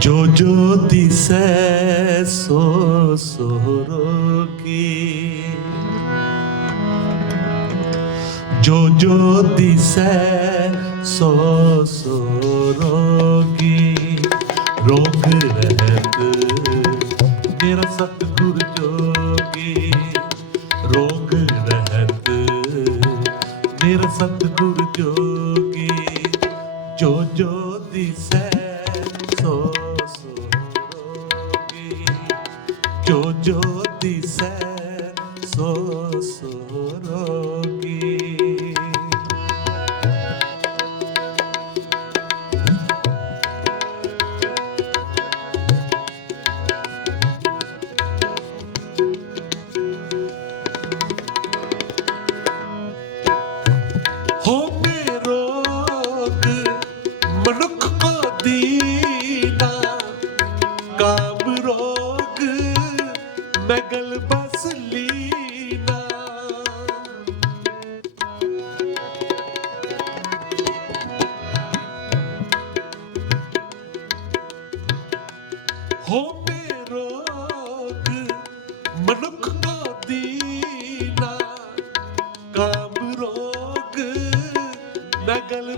ਜੋ ਜੋ ਦਿਸੈ ਸੋ ਸੋਰੋ ਕੀ। ਜੋ ਜੋ ਦਿਸੈ ਸੋ ਸੋਰੋ ਕੀ। ਰੋਗ ਰਹਿਤ ਮੇਰਾ ਸਤਿਗੁਰ ਜੋਗੀ। ਜੋ ਜੋ ਦਿਸੈ ਸੋ ਸੋ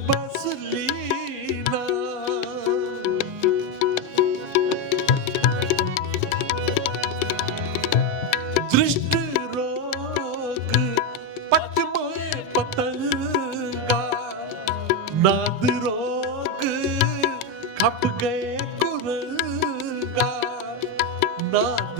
ਬਸ ਲੀਲਾ ਦ੍ਰਿਸ਼ਟ ਰੋਗ ਪਟ ਮੋਏ ਪਤੰਗਾ। ਨਾਦ ਰੋਗ ਖੱਪ ਗਏ ਕੁਰਗਾ। ਨਾਦ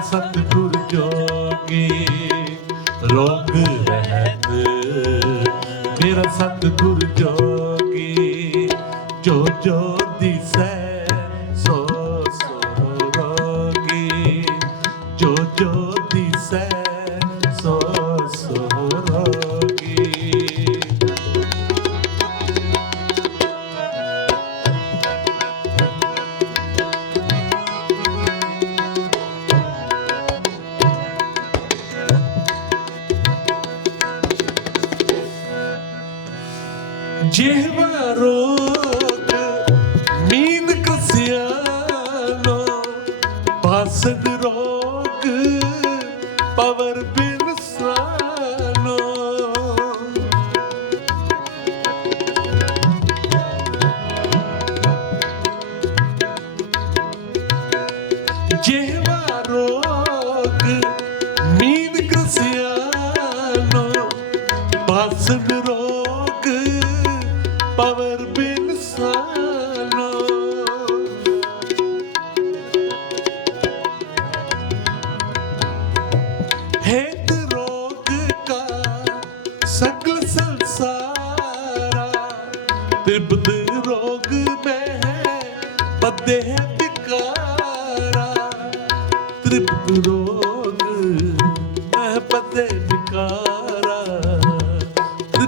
ਸਤਿਗੁਰ ਜੋਗੀ। ਰੋਗ ਰਹਿਤ ਮੇਰਾ ਸਤਿਗੁਰ ਜੋਗੀ। ਜੋ ਜੋ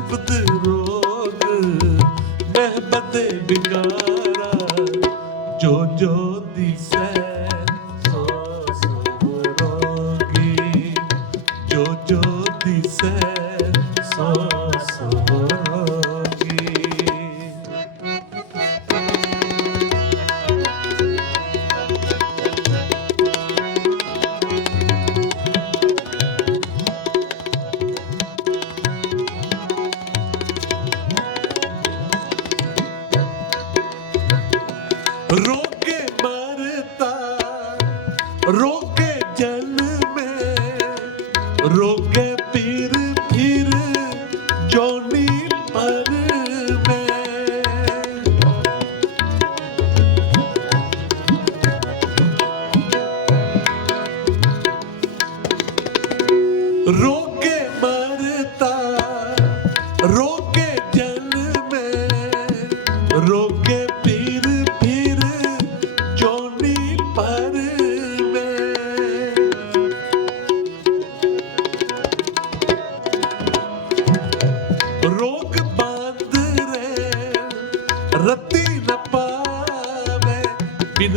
But the रोके जल में रोके तीर फिर जोनी पर में रोके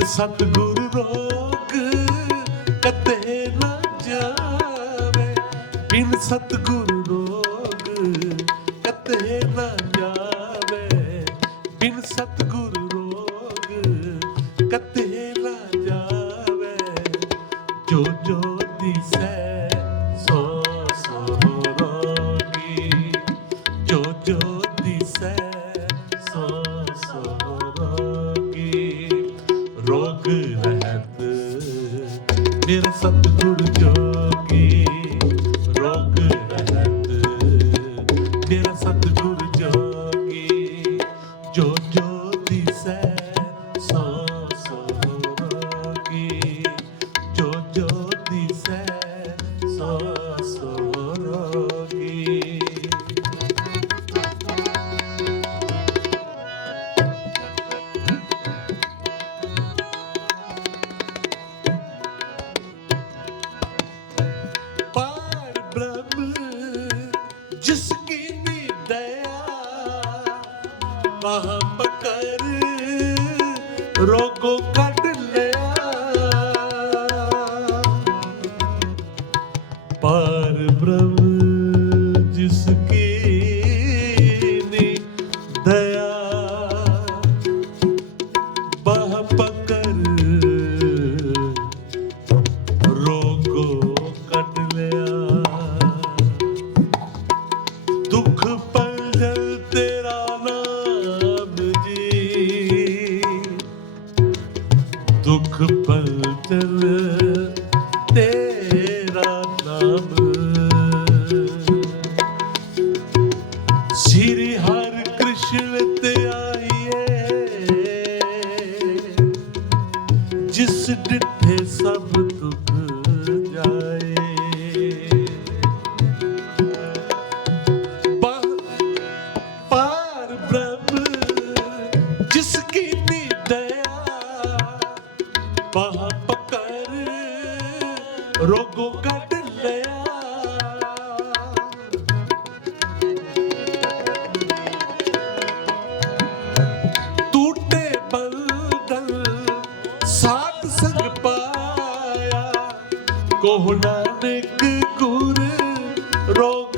ਸਤਗੁਰ ਰੋਕ ਕਦੇ ਨਾ ਜਾਵੇ। ਬਿਨ ਸਤਗੁਰ ਰੋਕ ਕਦੇ ਨਾ ਰਹਿਤ ਮੇਰਾ ਸਤਿਗੁਰ ਪਾਪ ਕਰ ਰੋਗੋ ਕੱਢ ਲਿਆ। ਟੂਟੇ ਬੰਦਨ ਸਾਥ ਪਾਇਆ ਕੋਹ ਨਾਨਕ ਗੁਰ ਰੋਗ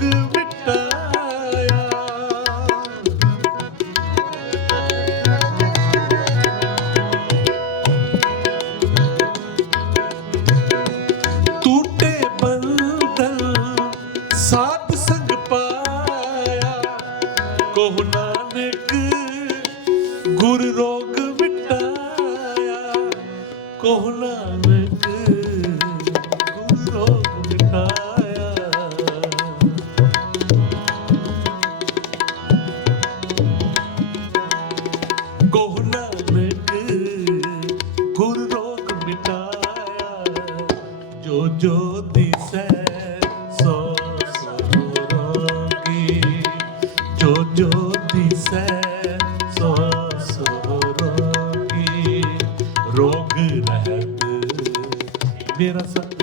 Lord. விரசத்து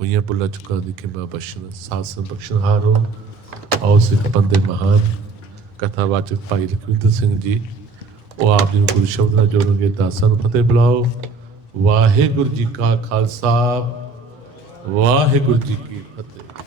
ਹੋਈਆਂ ਪੁੱਲਾ ਚੁੱਕਾ ਦੇਖੇ ਬਾ ਬਖਸ਼ਣ ਸਾਸਨ ਬਖਸ਼ਣਹਾਰੋ ਆਓ ਸਿੱਖ ਪੰਦੇ ਮਹਾਨ ਕਥਾਵਾਚਕ ਭਾਈ ਲਖਵਿੰਦਰ ਸਿੰਘ ਜੀ, ਉਹ ਆਪ ਜੀ ਨੂੰ ਗੁਰੂ ਸ਼ਬਦ ਨਾਲ ਜੋੜਨਗੇ, ਦਾਸਾਂ ਨੂੰ ਫਤਿਹ ਬੁਲਾਓ। ਵਾਹਿਗੁਰੂ ਜੀ ਕਾ ਖਾਲਸਾ, ਵਾਹਿਗੁਰੂ ਜੀ ਕੀ ਫਤਿਹ।